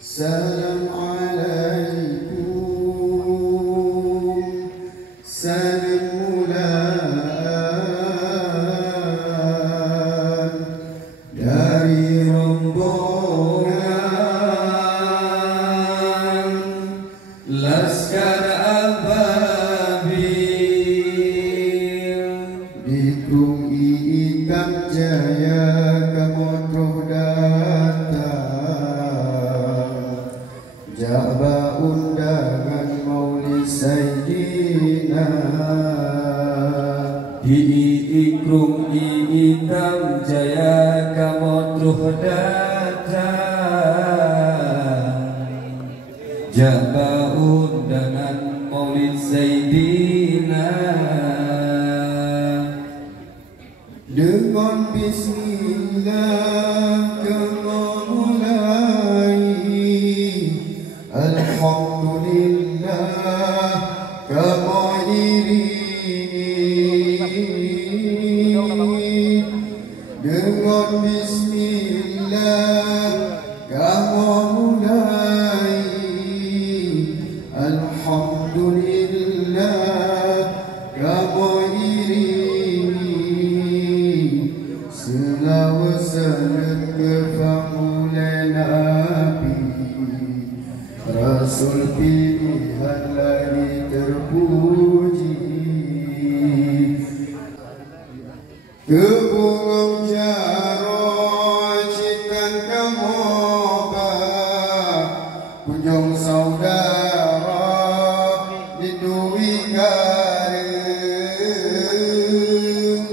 Salam alaikum, salam mulaan dari rombongan Laskar Ababil. Ikrum Iikam Jaya Kamotroh datang, jaba undangan Maulid Sayyidina. Di Ikrum Iikam Jaya Kamotroh datang, jaba undangan Maulid Sayyidina. Dengan bismillah kena mulai, alhamdulillah kama iringi. Dengan bismillah kama mulai, alhamdulillah kama iringi. Selawat kefamulan Nabi, Rasul pilihan lagi terpuji. Kebungam jaro cikan kamoba, kunjung saudara di duwi kareng.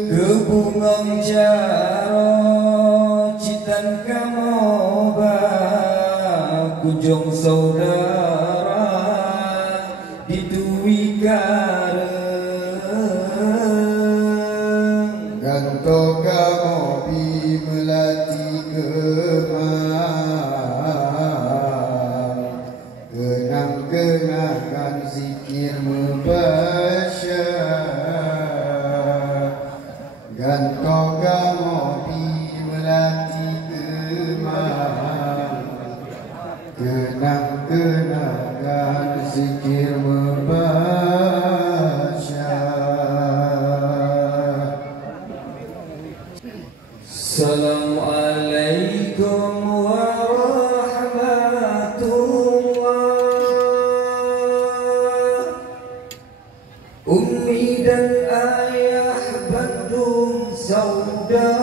Kebungam jaro citan kamoba, kunjung saudara di duwi kareng. Ganto kamobi melati kemang, kenang-kenangan zikir membasyar. Ganto kamobi melati kemang, kenang-kenangan zikir membasyar. Assalamualaikum warahmatullah. Ummi dan ayah bandung saudara,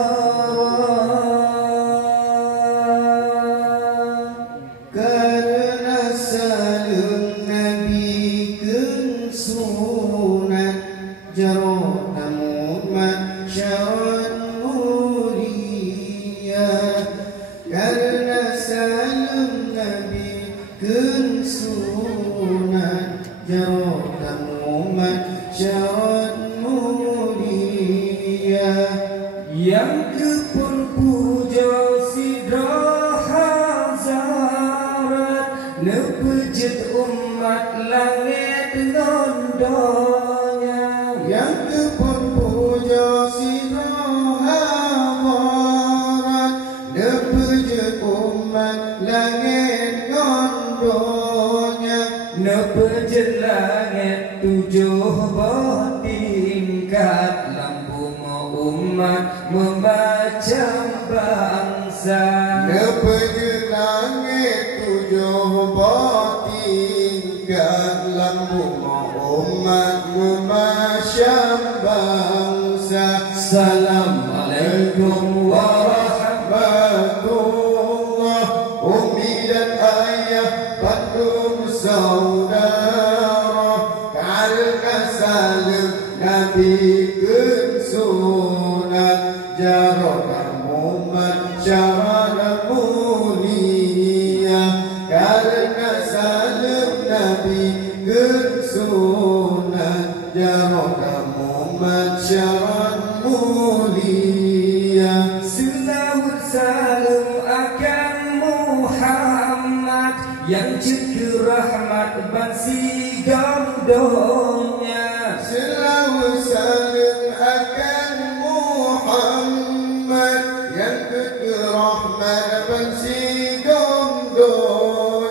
karena salam Nabi kensunat jarot namun masyarakat mulia. Karena salam Nabi kensunat jarot namun masyarakat mulia. yang kepun puja sidra hazarat, nepejit umat langit nondonya. Yang kepun puja sidra hazarat, nepejit umat langit nondonya. Nepejit langit tujuh bertingkat, lampu umat memacam bangsa. Nepejit langit tujuh bertingkat, lampu umat memasyam bangsa. Assalamualaikum warahmatullah. Ummi dan ayah bandung saudara, karena salam Nabi kensunat jarot umat syarana mulia. Karena salam Nabi kensunat jarot umat syarana mulia. Selawat salam akan Muhammad, yang cekir rahmat bansi gamdonya. Selawat salam akan Muhammad, yang cekir rahmat bansi gamdonya.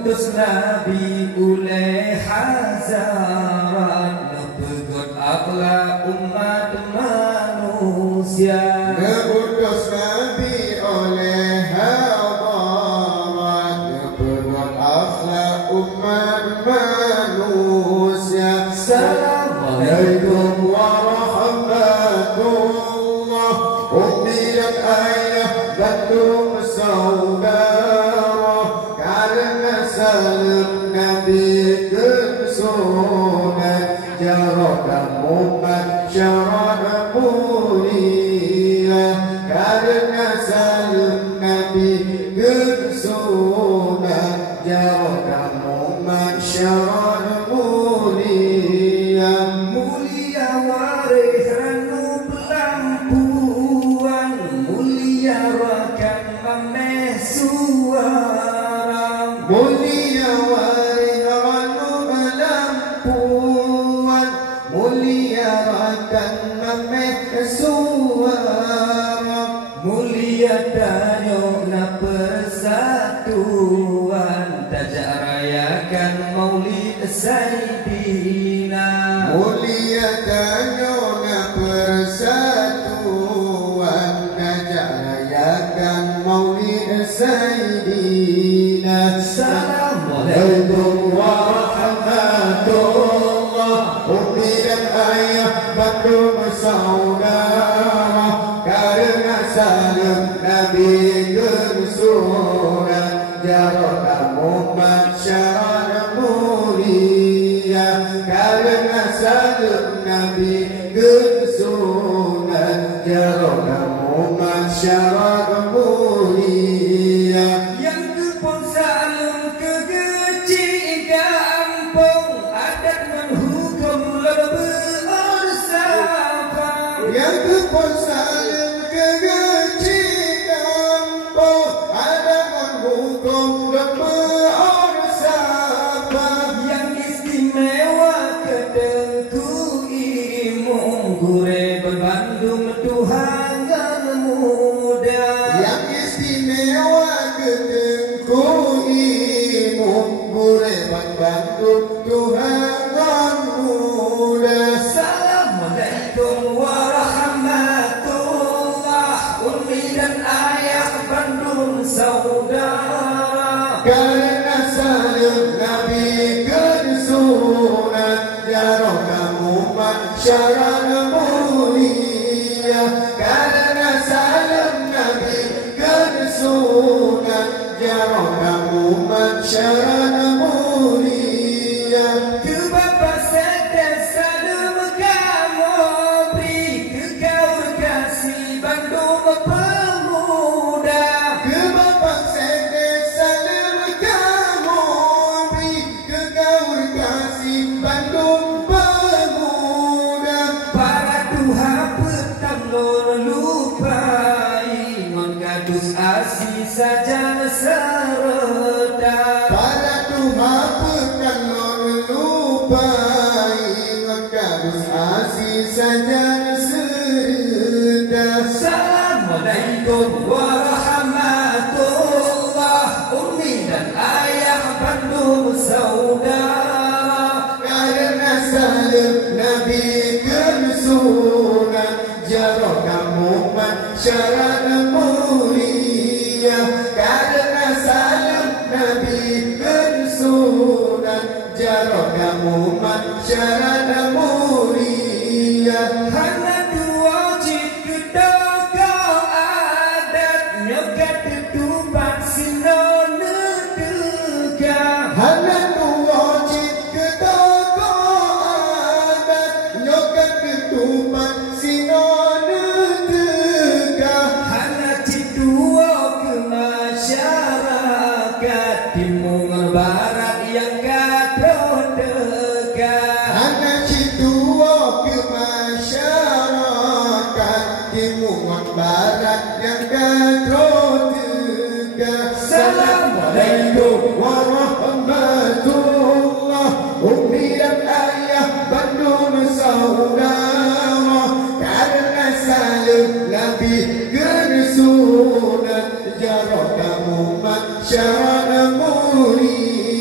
utus Nabi oleh Hazarat Nepegot akhlak umat manusia. Diutus Nabi oleh Hazarat Nepegot akhlak umat manusia. Assalamualaikum warahmatullah. Ummi dan ayah bantu saudara, karena salam Nabi kesunan jarak umat syarat mulia, karena salam Nabi kesunan jarak umat syarat mulia. Mulia warih ranu pelampuan, mulia rakan mameh suara. Mulia warih ranu pelampuan, mulia rakan mameh suara. Mulia tanyo na persatuan, tajak rayakan maulid Sayyidina. Mulia tanyona persatuan, tajak rayakan maulid Sayyidina. Assalamualaikum warahmatullah. Ummi dan ayah bantu bersaudara, karena salam Nabi kesunan jarak umat syarat mulia, karena salam Nabi kesunan jarak umat syarat mulia. Yang kepon salam kegeci kampung, adat menghukum lebih bersama. Yang kepon salam kegeci kampung, ada menghukum bersama. Yang istimewa kedengku imung, gure berbandung Tuhan yang muda. Yang istimewa kedengku imung, gure berbandung Tuhan yang muda. Assalamualaikum warahmatullah. Ummi dan ayah Bandung saudara, Karena salam Nabi kesunan jarak umat syarat mulia, karena salam Nabi kesunan jarak umat syarat mulia. ke bapa sedes salam kamu beri, ke kau kasih Bandung pemuda. Ke bapa sedes salam kamu beri, ke kau kasih Bandung pemuda. Para duha petang non lupai, non kadus asih saja serta. Para Tuhan pekan lupai, maka asih saja serta. Assalamualaikum warahmatullah. Ummi dan ayah Bandung saudara, Karena salam Nabi kesunan jarak umat syarat mulia, karena salam Nabi kesunan jarak umat syarat mulia. hana dua jik kedaka adat, nyokat ketupat sinone tega. Hana dua cik ketoko adat, nyokat ketupat sinone tegah. Hana cidua ke masyarakat Timur Barat yang gaduh dekat. Hana cidua ke masyarakat Timur Barat yang gaduh tegah. Assalamualaikum warahmatullah. Ummi dan ayah Bandung saudara, karena salam Nabi kesunan jarak umat syarat mulia.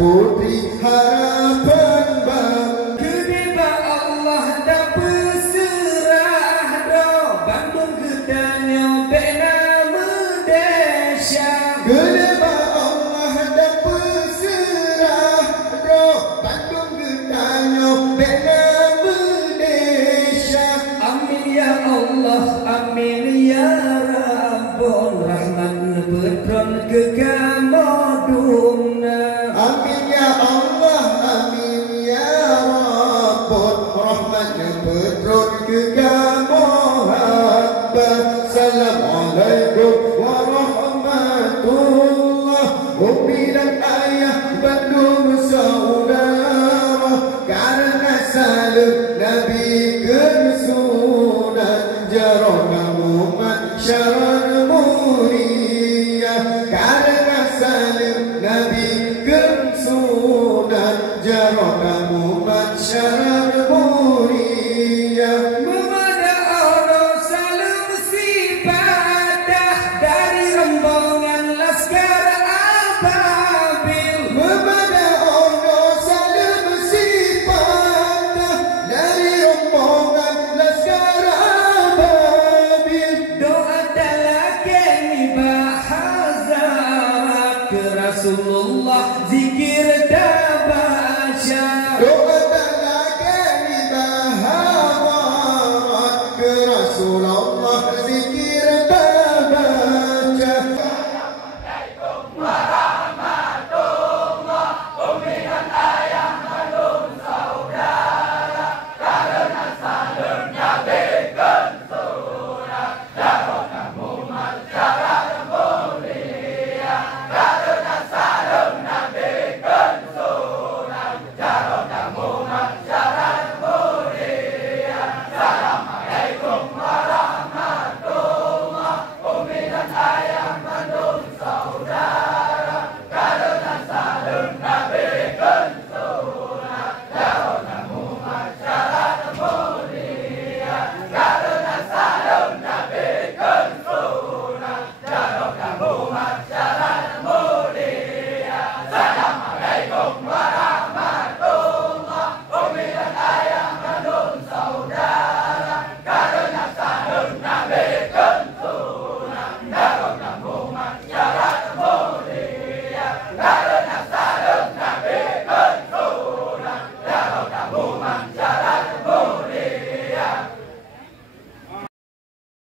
putri harapan bang. Kedeba Allah dah berserah do Bandung gedanya bena Malaysia. Kedeba Allah dah berserah do Bandung gedanya bena Malaysia. Amin ya Allah, amin ya Rabbul Rahman Bedron kegamoduna. Amin ya Allah, amin ya Rabbul Rahman Bedron kegamohabah. Assalamualaikum warahmatullah. Umi dan ayah Bandung saudara, karena salam Nabi kesunan jarona umat syarat mulia. Karena salam Nabi kesunan jarona umat syarat mulia. Memada Allah salam sipadah dari rombongan laskar ababil. Memada Allah salam sifatah dari rombongan laskar ababil. Doa talaken bahazat ke Rasulullah zikir tabaca. Doa talakan bahawarat ke Rasulullah zikir tabaca. Muhammad